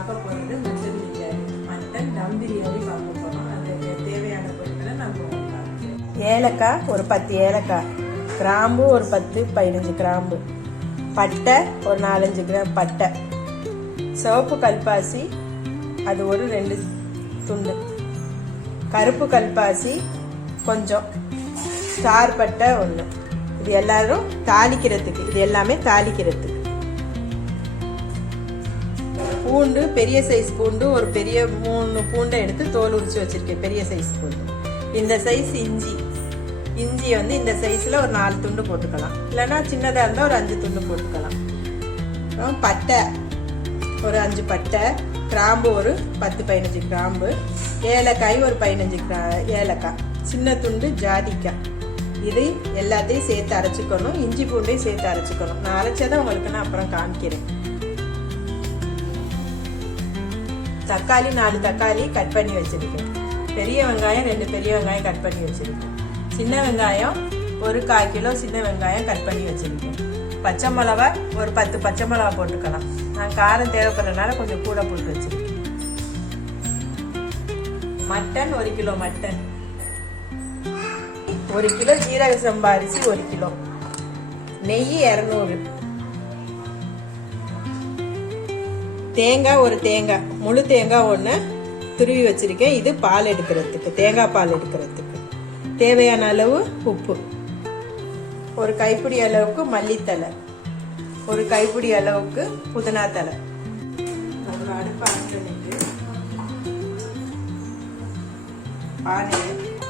பார்க்க போகிறது mutton biryani, mutton தம் பிரியாணி பார்க்க போகிறோம். அதுக்கு தேவையான பொருட்களை நம்ம ஏலக்காய் ஒரு 10 ஏலக்காய், கிராம்பு ஒரு 10-15 கிராம்பு, பட்டை ஒரு 4-5 கிராம் பட்டை, சிவப்பு கல்பாசி அது ஒரு 2 துண்டு, கருப்பு கல்பாசி கொஞ்சம், ஸ்டார் பட்டை 1. இது எல்லாரும் தாளிக்கிறதுக்கு, இது எல்லாமே தாளிக்கிறதுக்கு. பூண்டு பெரிய சைஸ் பூண்டு ஒரு பெரிய 3 பூண்டை எடுத்து தோல் உரிச்சு வச்சிருக்கேன், பெரிய சைஸ் பூண்டு. இந்த சைஸ் இஞ்சி, இஞ்சி வந்து இந்த சைஸ்ல ஒரு 4 துண்டு போட்டுக்கலாம், இல்லைன்னா சின்னதாக இருந்தால் ஒரு 5 துண்டு போட்டுக்கலாம். பட்டை ஒரு 5 பட்டை, கிராம்பு ஒரு 10-15 கிராம்பு, ஏலக்காய் ஒரு 15 ஏலக்காய், சின்ன துண்டு ஜாதிக்காய். இது எல்லாத்தையும் சேர்த்து அரைச்சிக்கணும், இஞ்சி பூண்டையும் சேர்த்து அரைச்சிக்கணும். நான் அரைச்சதை உங்களுக்கு நான் அப்புறம் காமிக்கிறேன். தக்காளி 4 தக்காளி கட் பண்ணி வச்சிருக்கேன், பெரிய வெங்காயம் 2 பெரிய வெங்காயம் கட் பண்ணி வச்சிருக்கேன், சின்ன வெங்காயம் ஒரு 1/4 கிலோ சின்ன வெங்காயம் கட் பண்ணி வச்சிருக்கேன், பச்சை மிளகா ஒரு 10 பச்சை மிளகா போட்டுக்கலாம். நான் காரம் தேவைப்படுறதுனால கொஞ்சம் கூட போட்டு வச்சிருக்கேன். மட்டன் 1 கிலோ மட்டன், 1 கிலோ ஜீரக சம்பா அரிசி 1 கிலோ, நெய் 200, தேங்காய் ஒரு தேங்காய், முழு தேங்காய் 1 துருவி வச்சிருக்கேன். இது பால் எடுக்கிறதுக்கு, தேங்காய் பால் எடுக்கிறதுக்கு. தேவையான அளவு உப்பு, ஒரு கைப்பிடி அளவுக்கு மல்லித்தலை, ஒரு கைப்பிடி அளவுக்கு புதினா தலை. நம்ம அடுப்பு ஆன் பண்ணிட்டு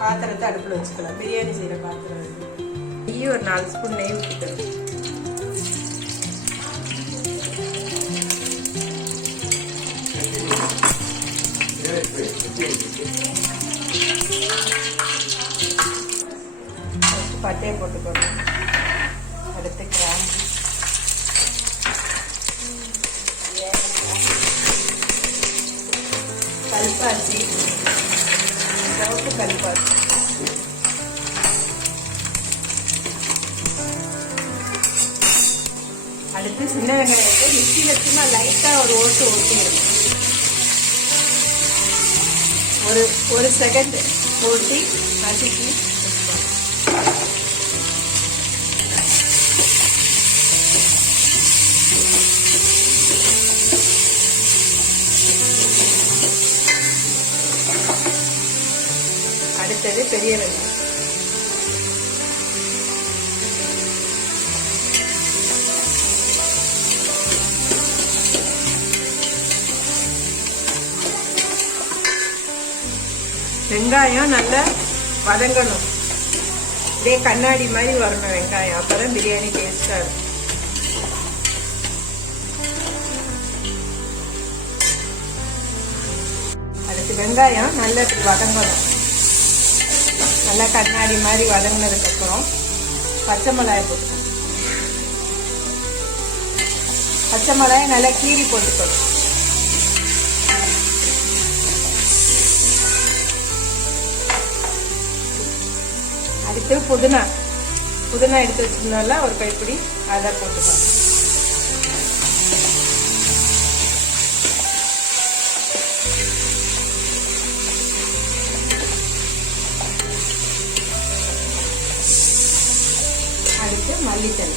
பாத்திரத்தை அடுப்பில் வச்சுக்கலாம். பிரியாணி செய்கிற பாத்திரம் நெய் ஒரு 4 ஸ்பூன் நெய் ஊற்றிக்கலாம். பட்டையை போட்டுக்கணும், அடுத்து கிராம்பு, கல்பாசி, சிவப்பு கல்பாசி, அடுத்து சின்ன வெங்காயத்தை மிக்சியில சும்மா லைட்டா ஒரு ஓட்டு ஓட்டிடணும். ஒரு செகண்ட் ஓட்டி நசுக்கி அடுத்தது பெரிய வெங்காயம், வெங்காயம் நல்லா வதங்கணும், இதே கண்ணாடி மாதிரி வரணும் வெங்காயம், அப்பதான் பிரியாணி டேஸ்டா இருக்கும். அடுத்து வெங்காயம் நல்லா வதங்கணும், நல்லா கண்ணாடி மாதிரி வதங்கினதுக்கு அப்புறம் பச்சை மிளகாய் போட்டுக்கணும். பச்சை மிளகாய் நல்லா கீறி போட்டுக்கணும். அடுத்து புதினா எடுத்து வச்சிருந்தோம்ல ஒரு கைப்பிடி, அதை போட்டுக்கணும். அடுத்து மல்லித்தலை,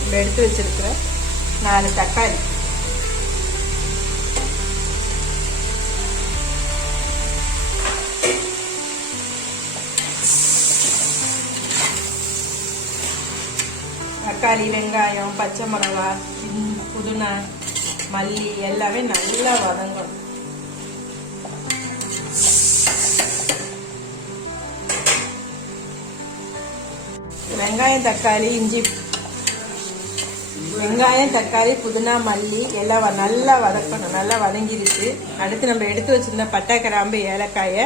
நம்ம எடுத்து வச்சிருக்கிற 4 தக்காளி, தக்காளி, வெங்காயம், பச்சை மிளகா, புதினா, மல்லி எல்லாமே நல்லா வதங்கணும். வெங்காயம், தக்காளி, இஞ்சி, வெங்காயம், தக்காளி, புதினா, மல்லி எல்லாம் நல்லா வதக்கணும். நல்லா வதங்கிடுச்சு. அடுத்து நம்ம எடுத்து வச்சிருந்த பட்டை, கிராம்பு, ஏலக்காயை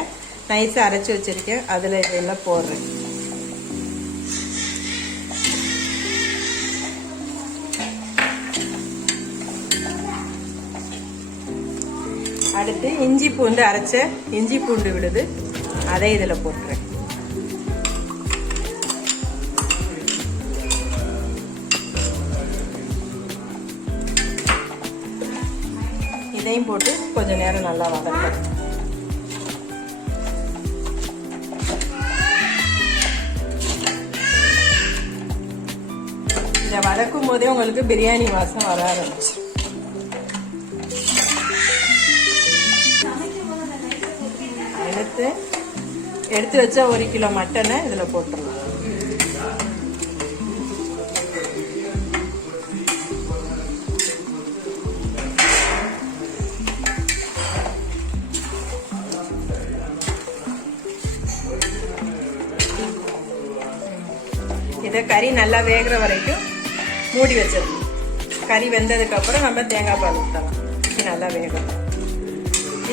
நைஸாக அரைச்சி வச்சுருக்கேன். அதில் இதெல்லாம் போடுறேன். அடுத்து இஞ்சி பூண்டு அரைச்ச இஞ்சி பூண்டு விழுது, அதை இதில் போட்டுறேன். இதையும் போட்டு கொஞ்சம் நேரம் நல்லா வதக்கணும். இதை வதக்கும் போதே உங்களுக்கு பிரியாணி வாசம் வர ஆரம்பிச்சு. எடுத்து வச்ச 1 கிலோ மட்டனை இதுல போட்டுடலாம். இதை கறி நல்லா வேகிற வரைக்கும் மூடி வச்சிடணும். கறி வெந்ததுக்கு அப்புறம் நம்ம தேங்காய் பால் ஊற்றலாம். இது நல்லா வேகும்.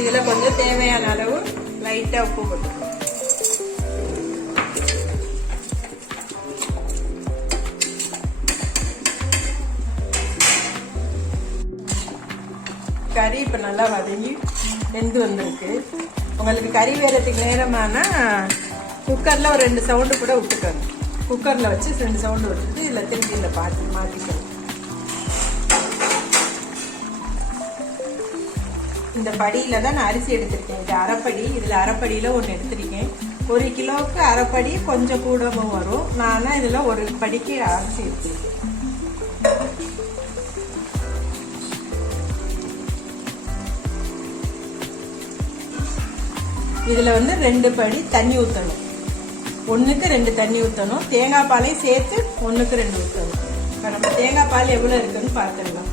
இதுல கொஞ்சம் தேவையான அளவு லைட்டா உப்பு போட்டுக்கணும். கறி இப்போ நல்லா வதங்கி வெந்து வந்திருக்கு. உங்களுக்கு கறி வேறதுக்கு நேரமானா குக்கரில் ஒரு 2 சவுண்டு கூட விட்டுக்கணும். குக்கரில் வச்சு 2 சவுண்டு விட்டுட்டு இதில் திருப்பி இந்த மாற்றிக்கணும். இந்த படியில் தான் நான் அரிசி எடுத்திருக்கேன். இது அரைப்படி. இதில் அரைப்படியில் 1 எடுத்திருக்கேன். 1 கிலோவுக்கு அரைப்படி கொஞ்சம் கூடவும் வரும். நான் இதில் 1 படிக்கு அரிசி எடுத்திருக்கேன். இதில் 2 படி தண்ணி ஊற்றணும். 1க்கு 2 தண்ணி ஊற்றணும். தேங்காய் பாலையும் சேர்த்து 1க்கு 2 ஊற்றணும். இப்போ நம்ம தேங்காய் பால் எவ்வளோ இருக்குன்னு பார்த்துடலாம்.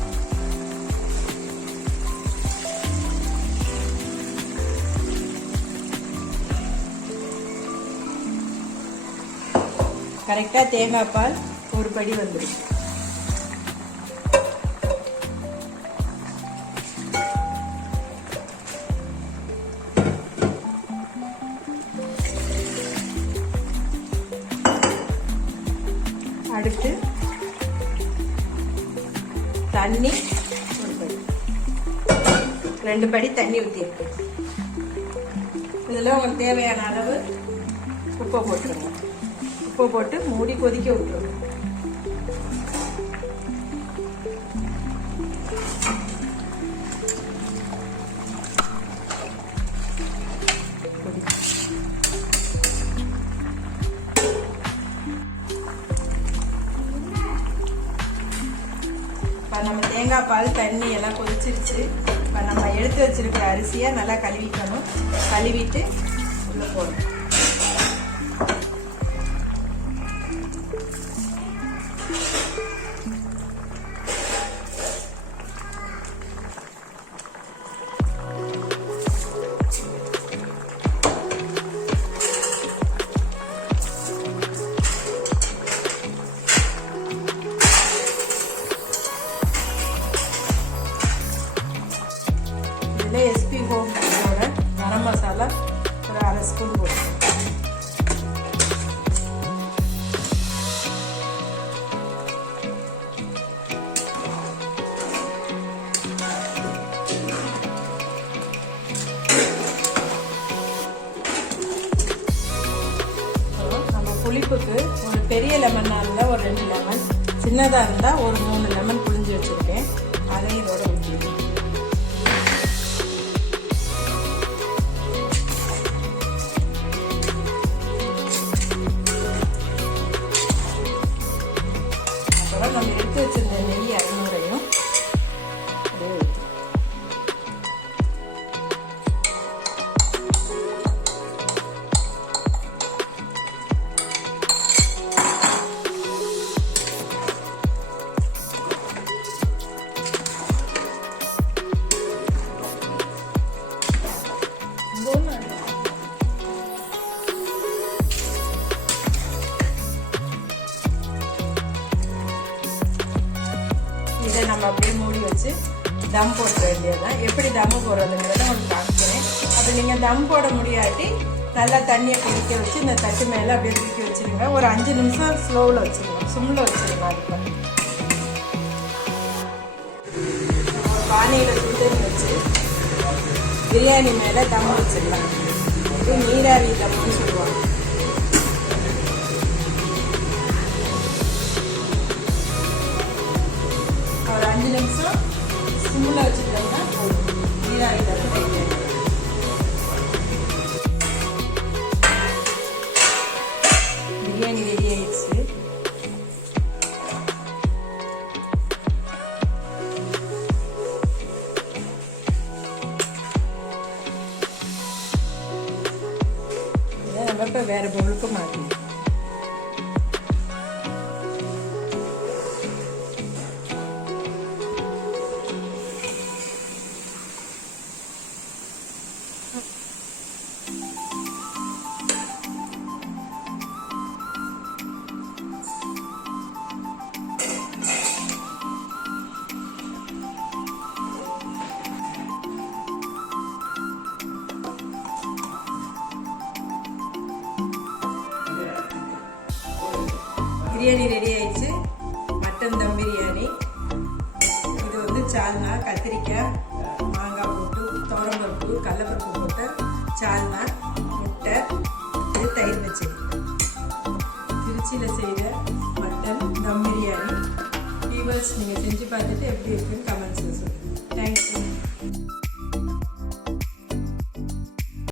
கரெக்டாக தேங்காய் பால் 1 படி வந்துடும். அடுத்து தண்ணி 1 படி, 2 படி தண்ணி ஊற்றிருக்கு. இதில் உங்களுக்கு தேவையான அளவு உப்பை போட்டுருங்க. உப்பு போட்டு மூடி கொதிக்க விட்டுருங்க. இப்போ நம்ம தேங்காய் பால் தண்ணி எல்லாம் கொதிச்சிருச்சு. இப்போ நம்ம எடுத்து வச்சிருக்கிற அரிசியை நல்லா கழுவிக்கணும். கழுவிட்டு உள்ள போடணும். எஸ்பி ஹோம் கரம் மசாலா ஒரு 1/2 ஸ்பூன் போட்டு நம்ம புளிப்புக்கு ஒரு பெரிய லெமனாக இருந்தால் ஒரு 2 லெமன், சின்னதாக இருந்தால் ஒரு 3 லெமன் புளிஞ்சு வச்சுருக்கேன். அதையும் இதோட ஊற்றிடுவேன். நம்ம எடுத்து வச்சிருந்த நெய் 500ஐயும் அப்படியே ஊற்றி இதை நம்ம அப்படியே மூடி வச்சு தம் போட வேண்டியதுதான். எப்படி தம் போடுறதுங்கிறத உங்களுக்கு காமிக்கிறேன். அது நீங்கள் தம் போட முடியாட்டி நல்லா தண்ணியை கொதிக்க வச்சு இந்த தட்டு மேலே அப்படியே தூக்கி வச்சுருங்க. ஒரு 5 நிமிஷம் ஸ்லோவில் வச்சுருங்க, சிம்மில் வச்சுருங்க. அதுக்கு பானையில் சுடுதண்ணி வச்சு பிரியாணி மேலே தம் வச்சிடலாம். இது நீராவி தம்னு சொல்லுவாங்க. ஒரு 5 நிமிஷம் சிம்மில் வச்சுட்டோம்னா போதும். நீராவி தம் ரெடி ஆகிடும். பிரியாணி ரெடி ஆயிடுச்சு. நம்ம இப்போ வேறு பவுலுக்கு மாற்றணும். பிரியாணி ரெடி ஆயிடுச்சு. மட்டன் தம் பிரியாணி. இது வந்து சால்னா, கத்திரிக்காய், மாங்காய் போட்டு, துவரம்பருப்பு, கடலைப்பருப்பு போட்டு சால்னா, முட்டை, இது தயிர் பச்சடி. திருச்சியில் செய்த மட்டன் தம் பிரியாணி. வியூவர்ஸ், நீங்கள் செஞ்சு பார்த்துட்டு எப்படி இருக்குன்னு கமெண்ட்ஸ்